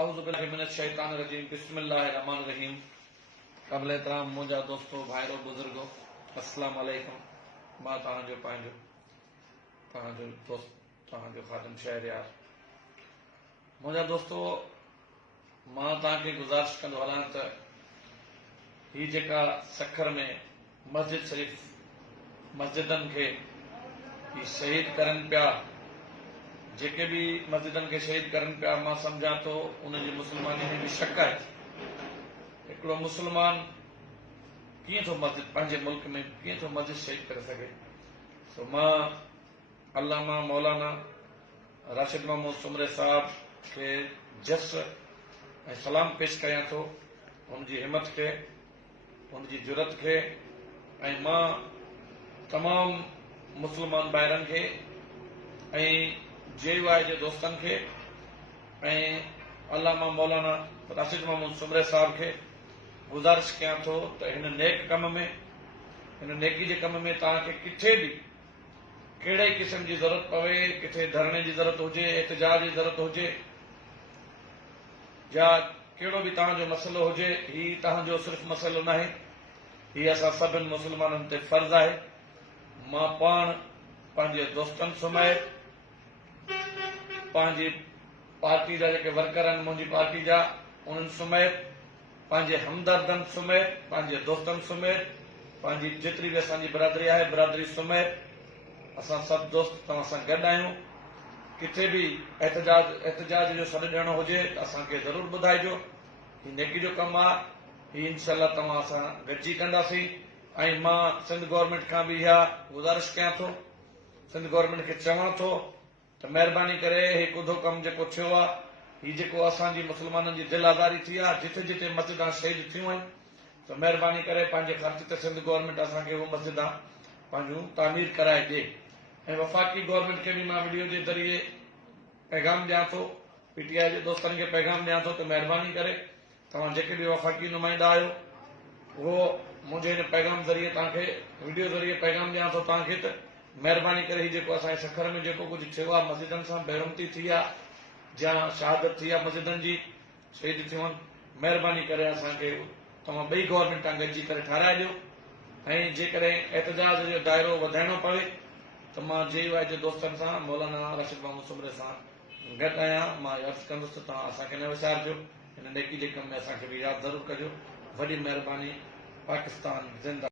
औज़ुबिल्लाहिमिनश्शैतानिर्रजीम बिस्मिल्लाहिर्रहमानिर्रहीम। क़ब्ल एहतराम मुंहिंजा दोस्तो भाइरो बुज़ुर्गो अस्सलाम वालेकुम। मां तव्हांजो पंहिंजो तव्हांजो दोस्त तव्हांजो ख़ादिम शहरयार। मुंहिंजा दोस्तो, मां तव्हांखे गुज़ारिश कंदो हलां त ही जेका सखर में मस्जिद शरीफ़ मस्जिदनि खे ही शहीद करनि पिया, जेके भी मस्जिदनि खे शहीद करनि पिया, मां सम्झां थो उनजी मुस्लमानी में भी शक आहे। हिकिड़ो मुस्लमान कीअं थो मस्जिद पंहिंजे मुल्क में कीअं थो मस्जिद शहीद करे सघे। सो मां अल्लामा मौलाना राशिद महमूद सुमरे साहब खे जस ऐं सलाम पेश कयां थो, उनजी हिम्मत खे, उनजी जुरत खे, ऐं मां तमाम मुस्लमान भाइरनि खे ऐं JY जे दोस्तनि खे ऐं अल्लामा मौलाना राशिद महमूद सुमरे साहब खे गुज़ारिश कयां थो त हिन नेक कम में, हिन नेकी जे कम में तव्हांखे किथे बि कहिड़े क़िस्म जी ज़रूरत पवे, किथे धरणे जी ज़रूरत हुजे, एहतजाज जी ज़रूरत हुजे, या कहिड़ो बि तव्हांजो मसइलो हुजे, ही तव्हांजो सिर्फ़ु मसइलो न आहे, ही असां सभिनि मुस्लमाननि ते फ़र्ज़ु आहे। मां पाण पंहिंजे दोस्तनि समेत, पंहिंजी पार्टी जा जेके वर्कर आहिनि मुंहिंजी पार्टी जा, उन्हनि समेत, पंहिंजे हमदर्दनि समेत, पंहिंजे दोस्तनि समेत, पंहिंजी जेतिरी बि असांजी बिरादरी आहे बिरादरी समेत असां सभु दोस्त तव्हां सां गॾु आहियूं। किथे बि एहतजाज जो सॾु ॾियणो हुजे त असांखे ज़रूरु ॿुधाइजो। ही नेकी जो कमु आहे, ही इंशाअल्लाह तव्हां सां गॾिजी कंदासीं। ऐं मां सिंध गवर्नमेंट खां बि इहा गुज़ारिश कयां थो, सिंध गवर्नमेंट खे चवां थो त महिरबानी करे ही कुदो कमु जेको थियो आहे, ही जेको असांजी मुस्लमाननि जी दिलि आज़ारी थी आहे, जिथे जिथे मस्जिदां शहीद थियूं आहिनि, त महिरबानी करे पंहिंजे ख़र्च ते सिंध गवर्नमेंट असांखे उहे मस्जिदां पंहिंजूं तामीर कराए ॾिए। ऐं वफ़ाक़ी गवर्नमेंट खे बि मां वीडियो जे ज़रिए पैगाम ॾियां थो, PTI जे दोस्तनि खे पैगाम ॾियां थो त महिरबानी करे तव्हां जेके बि वफ़ाक़ी नुमाइंदा आहियो, उहो मुंहिंजे हिन पैगाम ज़रिए तव्हांखे वीडियो ज़रिए पैगाम ॾियां थो तव्हांखे त महिरबानी करे ही जेको असांजे सखर में जेको कुझु थियो आहे, मस्जिदनि सां बेरमती थी आहे, या शहादत थी आहे मस्जिदनि जी, शहीद थियूं आहिनि, महिरबानी करे असांखे तव्हां ॿई गवर्नमेंटां गॾिजी करे ठाराए ॾियो। ऐं जेकॾहिं एहतजाज जो दाइरो वधाइणो पवे त मां JY जे दोस्तनि सां, मौलाना राशिद महमूद सुमरे सां गॾु आहियां। मां अर्ज़ु कंदुसि त तव्हां असांखे न विसारिजो, हिन नेकी जे कम में असांखे बि यादि ज़रूरु कजो। वॾी महिरबानी। पाकिस्तान ज़िंदा।